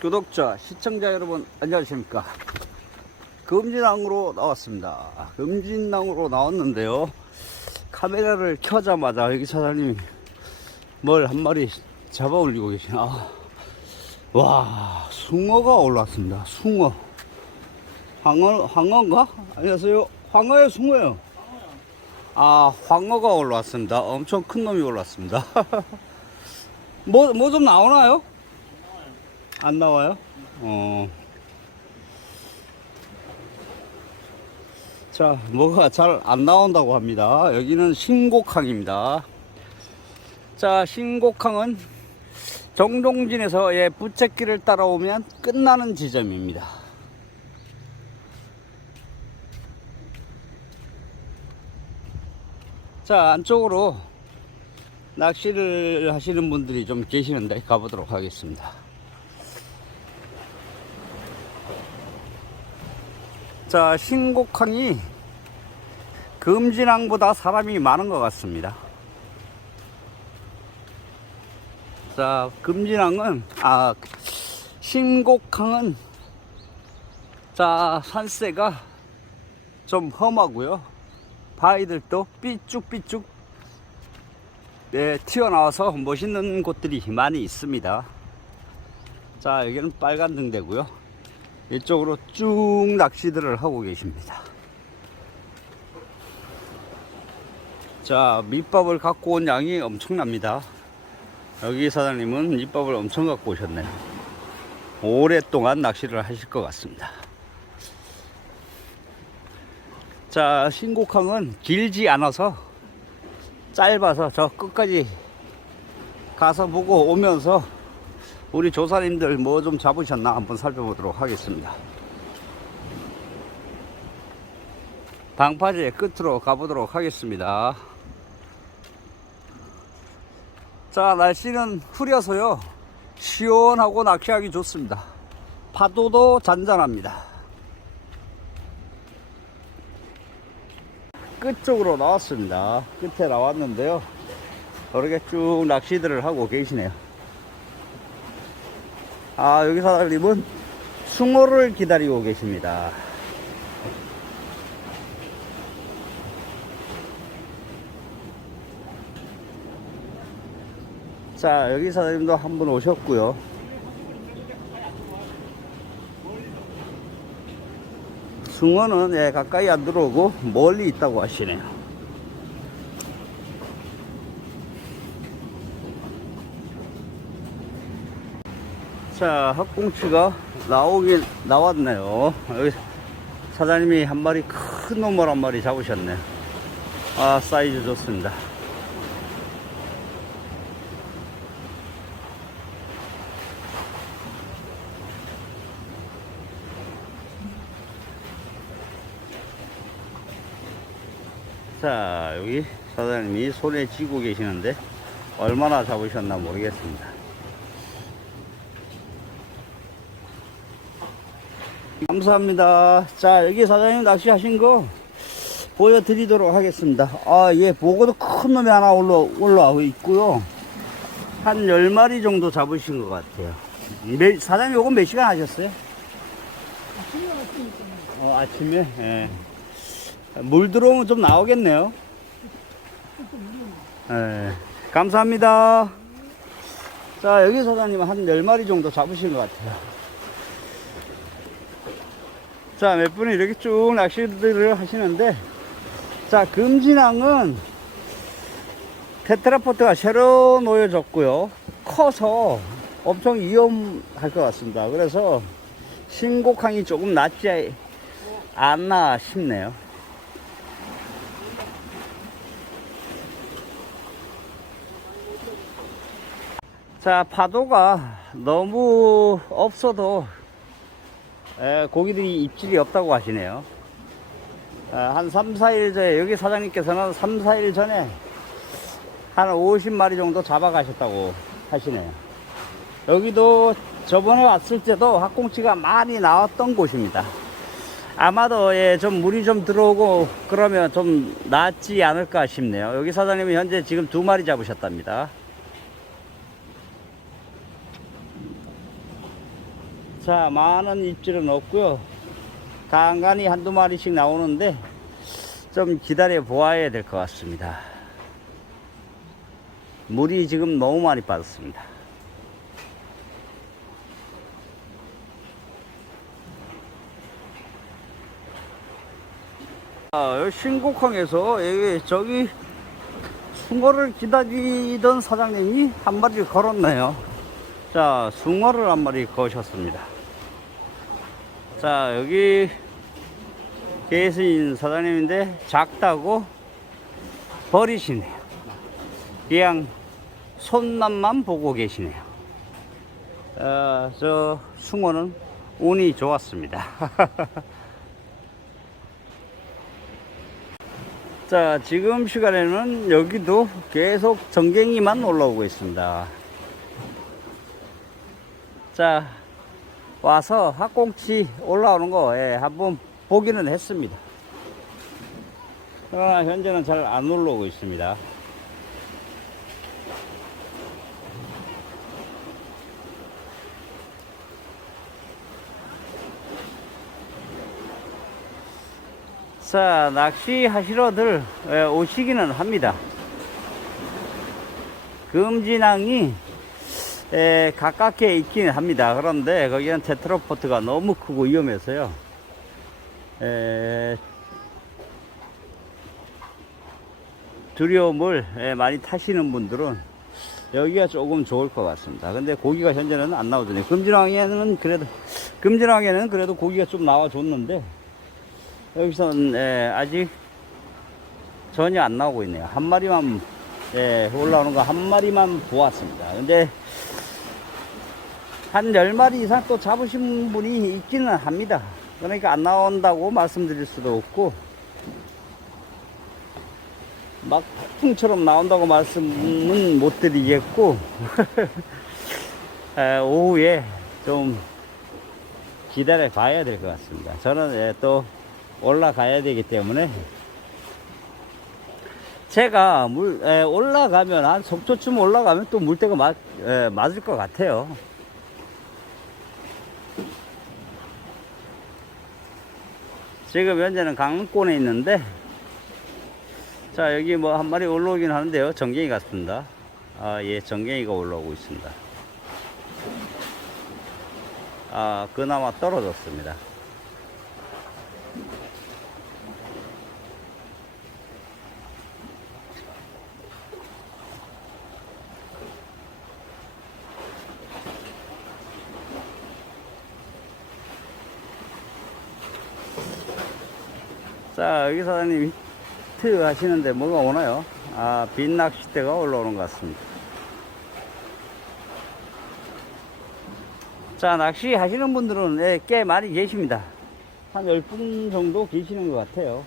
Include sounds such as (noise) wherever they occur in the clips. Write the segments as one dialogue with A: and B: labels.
A: 구독자, 시청자 여러분 안녕하십니까? 금진항으로 나왔습니다. 금진항으로 나왔는데요. 카메라를 켜자마자 여기 사장님이 뭘 한 마리 잡아 올리고 계시나 와 숭어가 올라왔습니다. 숭어. 황어, 황어인가? 안녕하세요. 황어예요 숭어예요? 아 황어가 올라왔습니다. 엄청 큰 놈이 올라왔습니다. (laughs) 뭐 뭐 좀 나오나요? 안 나와요? 어. 자, 뭐가 잘 안 나온다고 합니다. 여기는 신곡항입니다. 자, 신곡항은 정동진에서 예, 부채길을 따라오면 끝나는 지점입니다. 자, 안쪽으로 낚시를 하시는 분들이 좀 계시는데 가보도록 하겠습니다. 자, 신곡항이 금진항보다 사람이 많은 것 같습니다. 자, 금진항은, 아, 신곡항은, 자, 산세가 좀 험하고요. 바위들도 삐쭉삐쭉, 네, 튀어나와서 멋있는 곳들이 많이 있습니다. 자, 여기는 빨간 등대고요. 이쪽으로 쭉 낚시들을 하고 계십니다. 자, 밑밥을 갖고 온 양이 엄청납니다. 여기 사장님은 밑밥을 엄청 갖고 오셨네요. 오랫동안 낚시를 하실 것 같습니다. 자, 신곡항은 길지 않아서 짧아서 저 끝까지 가서 보고 오면서 우리 조사님들 뭐 좀 잡으셨나 한번 살펴보도록 하겠습니다. 방파제 끝으로 가보도록 하겠습니다. 자, 날씨는 흐려서요. 시원하고 낚시하기 좋습니다. 파도도 잔잔합니다. 끝쪽으로 나왔습니다. 끝에 나왔는데요. 저렇게 쭉 낚시들을 하고 계시네요. 아, 여기 사장님은 숭어를 기다리고 계십니다. 자, 여기 사장님도 한 분 오셨고요. 숭어는 예, 가까이 안 들어오고 멀리 있다고 하시네요. 자, 학꽁치가 나오긴 나왔네요. 여기 사장님이 한 마리 큰 놈을 한 마리 잡으셨네. 아, 사이즈 좋습니다. 자, 여기 사장님이 손에 쥐고 계시는데 얼마나 잡으셨나 모르겠습니다. 감사합니다. 자, 여기 사장님 낚시하신 거 보여드리도록 하겠습니다. 아, 예, 보고도 큰 놈이 하나 올라, 올라오고 있고요. 한 10마리 정도 잡으신 것 같아요. 매, 사장님 요거 몇 시간 하셨어요? 어, 아침에? 예. 물 들어오면 좀 나오겠네요. 예. 감사합니다. 자, 여기 사장님은 한 10마리 정도 잡으신 것 같아요. 자, 몇 분이 이렇게 쭉 낚시들을 하시는데, 자, 금진항은 테트라포트가 새로 놓여졌고요. 커서 엄청 위험할 것 같습니다. 그래서 신곡항이 조금 낫지 않나 싶네요. 자, 파도가 너무 없어도 에, 고기들이 입질이 없다고 하시네요. 에, 한 3, 4일 전에, 여기 사장님께서는 3, 4일 전에 한 50마리 정도 잡아가셨다고 하시네요. 여기도 저번에 왔을 때도 학꽁치가 많이 나왔던 곳입니다. 아마도 예, 좀 물이 좀 들어오고 그러면 좀 낫지 않을까 싶네요. 여기 사장님은 현재 지금 두 마리 잡으셨답니다. 자, 많은 입질은 없고요. 간간히 한두 마리씩 나오는데 좀 기다려 보아야 될 것 같습니다. 물이 지금 너무 많이 빠졌습니다. 아, 신곡항에서 여기 저기 숭어를 기다리던 사장님이 한 마리를 걸었네요. 자, 숭어를 한 마리 거셨습니다. 자, 여기 계신 사장님인데 작다고 버리시네요. 그냥 손남만 보고 계시네요. 어, 저 숭어는 운이 좋았습니다. (laughs) 자, 지금 시간에는 여기도 계속 전갱이만 올라오고 있습니다. 자, 와서 학꽁치 올라오는 거 예, 한번 보기는 했습니다. 그러나 현재는 잘 안 올라오고 있습니다. 자, 낚시 하시러들 예, 오시기는 합니다. 금진항이 에, 가깝게 있기는 합니다. 그런데 거기는 테트로포트가 너무 크고 위험해서요. 에, 두려움을 에, 많이 타시는 분들은 여기가 조금 좋을 것 같습니다. 근데 고기가 현재는 안 나오잖아요. 금진항에는 그래도 금진항에는 그래도 고기가 좀 나와줬는데 여기서는 에, 아직 전혀 안 나오고 있네요. 한 마리만 예, 올라오는 거 한 마리만 보았습니다. 근데 한 10마리 이상 또 잡으신 분이 있기는 합니다. 그러니까 안 나온다고 말씀드릴 수도 없고, 막 폭풍처럼 나온다고 말씀은 못 드리겠고, (laughs) 에, 오후에 좀 기다려 봐야 될 것 같습니다. 저는 예, 또 올라가야 되기 때문에 제가 물 에, 올라가면 한 속초쯤 올라가면 또 물때가 맞, 에, 맞을 것 같아요. 지금 현재는 강릉권에 있는데 자 여기 뭐 한 마리 올라오긴 하는데요. 정갱이 같습니다. 아예 정갱이가 올라오고 있습니다. 아 그나마 떨어졌습니다 자 여기 사장님 히트 하시는데 뭐가 오나요? 아 빈낚싯대가 올라오는 것 같습니다. 자 낚시 하시는 분들은 예, 꽤 많이 계십니다. 한 10분 정도 계시는 것 같아요.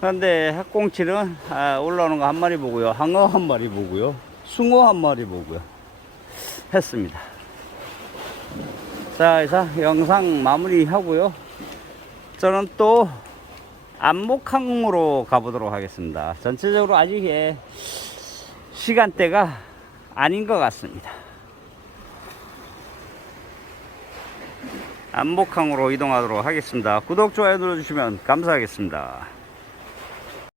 A: 그런데 학꽁치는 아, 올라오는 거 한 마리 보고요. 항어 한 마리 보고요. 숭어 한 마리 보고요. 했습니다. 자 이상 영상 마무리 하고요 저는 또 안목항으로 가보도록 하겠습니다. 전체적으로 아직 예, 시간대가 아닌 것 같습니다. 안목항으로 이동하도록 하겠습니다. 구독 좋아요 눌러주시면 감사하겠습니다